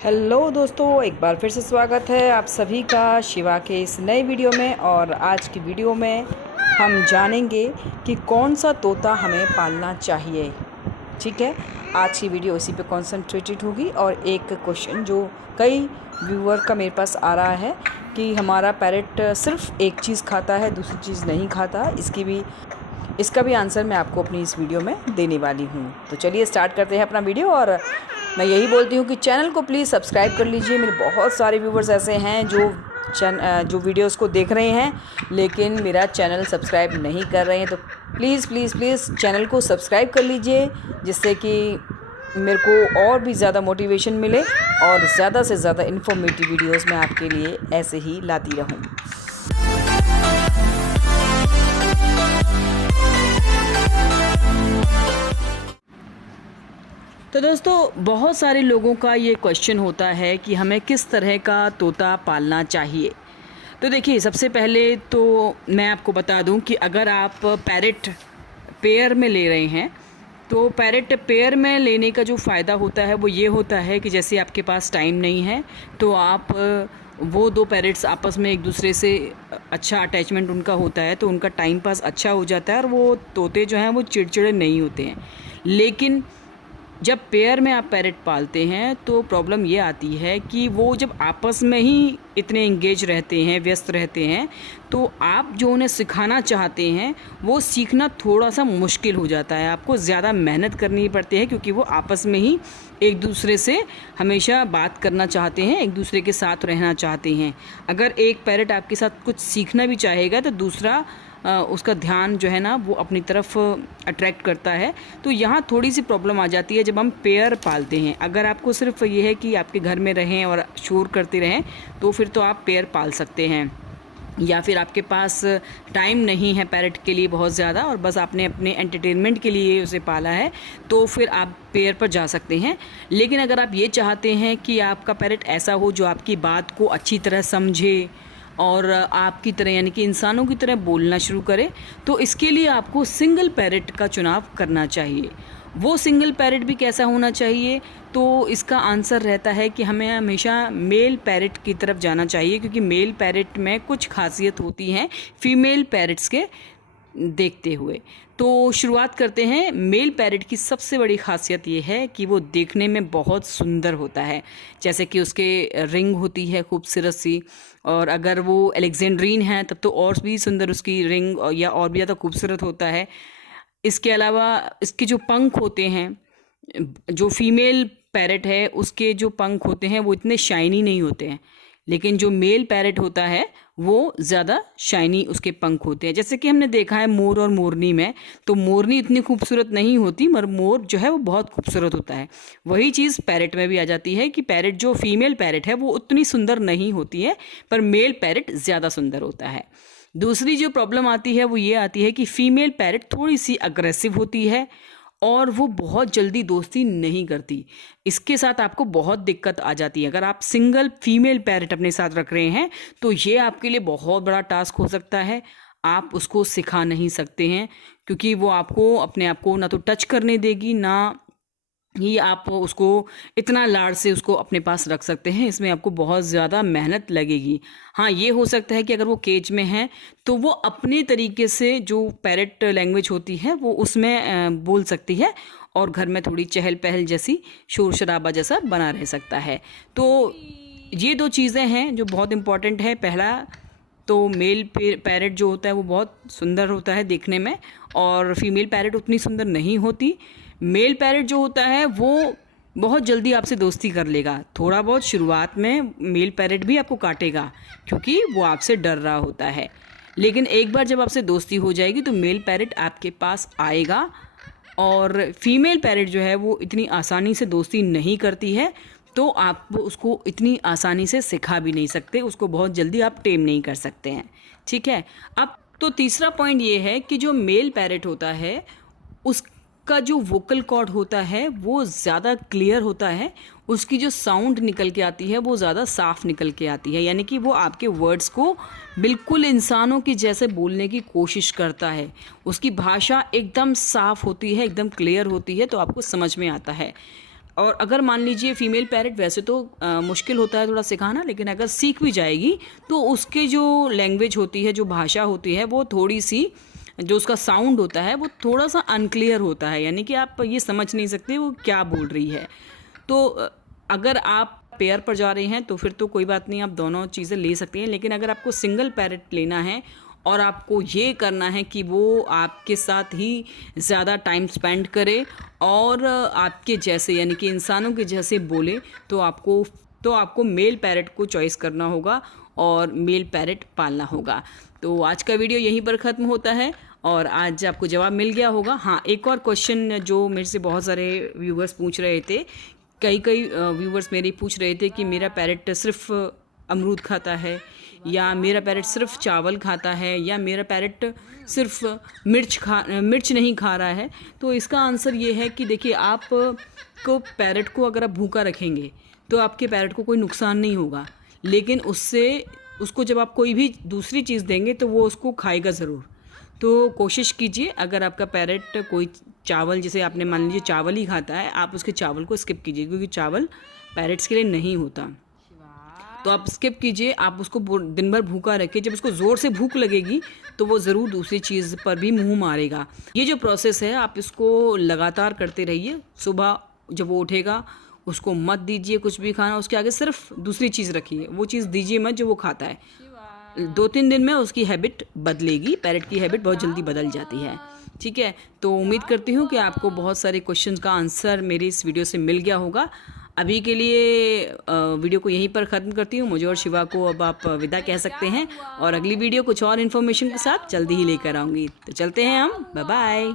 Hello दोस्तों, एक बार फिर से स्वागत है आप सभी का शिवा के इस नए वीडियो में। और आज की वीडियो में हम जानेंगे कि कौन सा तोता हमें पालना चाहिए। ठीक है, आज की वीडियो इसी पे कॉन्सेंट्रेटेड होगी। और एक क्वेश्चन जो कई व्यूअर का मेरे पास आ रहा है कि हमारा पैरेट सिर्फ एक चीज़ खाता है, दूसरी चीज़ नहीं खाता। इसका भी आंसर मैं आपको अपनी इस वीडियो में देने वाली हूँ। तो चलिए स्टार्ट करते हैं अपना वीडियो। और मैं यही बोलती हूँ कि चैनल को प्लीज़ सब्सक्राइब कर लीजिए। मेरे बहुत सारे व्यूवर्स ऐसे हैं जो वीडियोस को देख रहे हैं लेकिन मेरा चैनल सब्सक्राइब नहीं कर रहे हैं। तो प्लीज़ प्लीज़ प्लीज़ चैनल को सब्सक्राइब कर लीजिए, जिससे कि मेरे को और भी ज़्यादा मोटिवेशन मिले और ज़्यादा से ज़्यादा इन्फॉर्मेटिव वीडियोस मैं आपके लिए ऐसे ही लाती रहूँ। तो दोस्तों, बहुत सारे लोगों का ये क्वेश्चन होता है कि हमें किस तरह का तोता पालना चाहिए। तो देखिए, सबसे पहले तो मैं आपको बता दूं कि अगर आप पैरेट पेयर में ले रहे हैं तो पैरेट पेयर में लेने का जो फ़ायदा होता है वो ये होता है कि जैसे आपके पास टाइम नहीं है तो आप वो दो पैरेट्स आपस में एक दूसरे से अच्छा अटैचमेंट उनका होता है, तो उनका टाइम पास अच्छा हो जाता है और वो तोते जो हैं वो चिड़चिड़े नहीं होते हैं। लेकिन जब पेयर में आप पैरेट पालते हैं तो प्रॉब्लम ये आती है कि वो जब आपस में ही इतने इंगेज रहते हैं, व्यस्त रहते हैं, तो आप जो उन्हें सिखाना चाहते हैं वो सीखना थोड़ा सा मुश्किल हो जाता है। आपको ज़्यादा मेहनत करनी पड़ती है क्योंकि वो आपस में ही एक दूसरे से हमेशा बात करना चाहते हैं, एक दूसरे के साथ रहना चाहते हैं। अगर एक पैरेट आपके साथ कुछ सीखना भी चाहेगा तो दूसरा उसका ध्यान जो है ना वो अपनी तरफ अट्रैक्ट करता है। तो यहाँ थोड़ी सी प्रॉब्लम आ जाती है जब हम पेयर पालते हैं। अगर आपको सिर्फ ये है कि आपके घर में रहें और शोर करते रहें तो फिर तो आप पेयर पाल सकते हैं, या फिर आपके पास टाइम नहीं है पैरेट के लिए बहुत ज़्यादा और बस आपने अपने एंटरटेनमेंट के लिए उसे पाला है तो फिर आप पेयर पर जा सकते हैं। लेकिन अगर आप ये चाहते हैं कि आपका पैरेट ऐसा हो जो आपकी बात को अच्छी तरह समझे और आपकी तरह यानी कि इंसानों की तरह बोलना शुरू करे, तो इसके लिए आपको सिंगल पैरेट का चुनाव करना चाहिए। वो सिंगल पैरेट भी कैसा होना चाहिए, तो इसका आंसर रहता है कि हमें हमेशा मेल पैरेट की तरफ जाना चाहिए, क्योंकि मेल पैरेट में कुछ खासियत होती हैं फीमेल पैरेट्स के देखते हुए। तो शुरुआत करते हैं। मेल पैरेट की सबसे बड़ी खासियत ये है कि वो देखने में बहुत सुंदर होता है, जैसे कि उसके रिंग होती है खूबसूरत सी, और अगर वो एलेक्जेंड्रीन है तब तो और भी सुंदर उसकी रिंग या और भी ज़्यादा खूबसूरत होता है। इसके अलावा इसके जो पंख होते हैं, जो फीमेल पैरेट है उसके जो पंख होते हैं वो इतने शाइनी नहीं होते हैं, लेकिन जो मेल पैरेट होता है वो ज़्यादा शाइनी उसके पंख होते हैं। जैसे कि हमने देखा है मोर और मोरनी में, तो मोरनी इतनी खूबसूरत नहीं होती मगर मोर जो है वो बहुत खूबसूरत होता है। वही चीज़ पैरेट में भी आ जाती है कि पैरेट जो फीमेल पैरेट है वो उतनी सुंदर नहीं होती है, पर मेल पैरेट ज़्यादा सुंदर होता है। दूसरी जो प्रॉब्लम आती है वो ये आती है कि फ़ीमेल पैरेट थोड़ी सी अग्रेसिव होती है और वो बहुत जल्दी दोस्ती नहीं करती। इसके साथ आपको बहुत दिक्कत आ जाती है। अगर आप सिंगल फीमेल पैरेट अपने साथ रख रहे हैं तो ये आपके लिए बहुत बड़ा टास्क हो सकता है। आप उसको सिखा नहीं सकते हैं क्योंकि वो आपको अपने आप को ना तो टच करने देगी, ना ही आप उसको इतना लाड़ से उसको अपने पास रख सकते हैं। इसमें आपको बहुत ज़्यादा मेहनत लगेगी। हाँ, ये हो सकता है कि अगर वो केज में है तो वो अपने तरीके से जो पैरेट लैंग्वेज होती है वो उसमें बोल सकती है और घर में थोड़ी चहल पहल जैसी शोर शराबा जैसा बना रह सकता है। तो ये दो चीज़ें हैं जो बहुत इम्पॉर्टेंट है। पहला तो मेल पैरेट जो होता है वो बहुत सुंदर होता है देखने में और फीमेल पैरेट उतनी सुंदर नहीं होती। मेल पैरेट जो होता है वो बहुत जल्दी आपसे दोस्ती कर लेगा। थोड़ा बहुत शुरुआत में मेल पैरेट भी आपको काटेगा क्योंकि वो आपसे डर रहा होता है, लेकिन एक बार जब आपसे दोस्ती हो जाएगी तो मेल पैरेट आपके पास आएगा। और फीमेल पैरेट जो है वो इतनी आसानी से दोस्ती नहीं करती है, तो आप उसको इतनी आसानी से सिखा भी नहीं सकते, उसको बहुत जल्दी आप टेम नहीं कर सकते हैं। ठीक है। अब तो तीसरा पॉइंट ये है कि जो मेल पैरेट होता है उसका जो वोकल कॉर्ड होता है वो ज़्यादा क्लियर होता है। उसकी जो साउंड निकल के आती है वो ज़्यादा साफ निकल के आती है, यानी कि वो आपके वर्ड्स को बिल्कुल इंसानों की जैसे बोलने की कोशिश करता है। उसकी भाषा एकदम साफ होती है, एकदम क्लियर होती है, तो आपको समझ में आता है। और अगर मान लीजिए फीमेल पैरट वैसे तो मुश्किल होता है थोड़ा सिखाना, लेकिन अगर सीख भी जाएगी तो उसके जो लैंग्वेज होती है, जो भाषा होती है, वो थोड़ी सी जो उसका साउंड होता है वो थोड़ा सा अनक्लियर होता है, यानी कि आप ये समझ नहीं सकते वो क्या बोल रही है। तो अगर आप पेयर पर जा रहे हैं तो फिर तो कोई बात नहीं, आप दोनों चीज़ें ले सकते हैं। लेकिन अगर आपको सिंगल पैरट लेना है और आपको ये करना है कि वो आपके साथ ही ज़्यादा टाइम स्पेंड करे और आपके जैसे यानी कि इंसानों के जैसे बोले, तो आपको मेल पैरट को चॉइस करना होगा और मेल पैरट पालना होगा। तो आज का वीडियो यहीं पर ख़त्म होता है और आज आपको जवाब मिल गया होगा। हाँ, एक और क्वेश्चन जो मेरे से बहुत सारे व्यूवर्स पूछ रहे थे, कई व्यूवर्स मेरे पूछ रहे थे कि मेरा पैरट सिर्फ अमरूद खाता है, या मेरा पैरट सिर्फ चावल खाता है, या मेरा पैरट सिर्फ मिर्च नहीं खा रहा है। तो इसका आंसर ये है कि देखिए, आप को पैरट को अगर आप भूखा रखेंगे तो आपके पैरट को कोई नुकसान नहीं होगा, लेकिन उसको जब आप कोई भी दूसरी चीज़ देंगे तो वो उसको खाएगा ज़रूर। तो कोशिश कीजिए, अगर आपका पैरट कोई चावल, जैसे आपने मान लीजिए चावल ही खाता है, आप उसके चावल को स्किप कीजिए, क्योंकि चावल पैरट्स के लिए नहीं होता। तो आप स्किप कीजिए, आप उसको दिन भर भूखा रखिए। जब उसको ज़ोर से भूख लगेगी तो वो ज़रूर दूसरी चीज़ पर भी मुंह मारेगा। ये जो प्रोसेस है आप इसको लगातार करते रहिए। सुबह जब वो उठेगा उसको मत दीजिए कुछ भी खाना, उसके आगे सिर्फ दूसरी चीज़ रखिए, वो चीज़ दीजिए मत जो वो खाता है। 2-3 दिन में उसकी हैबिट बदलेगी। पैरट की हैबिट बहुत जल्दी बदल जाती है। ठीक है, तो उम्मीद करती हूँ कि आपको बहुत सारे क्वेश्चन का आंसर मेरी इस वीडियो से मिल गया होगा। अभी के लिए वीडियो को यहीं पर ख़त्म करती हूँ। मुझे और शिवा को अब आप विदा कह सकते हैं, और अगली वीडियो कुछ और इन्फॉर्मेशन के साथ जल्दी ही लेकर आऊँगी। तो चलते हैं हम, बाय बाय।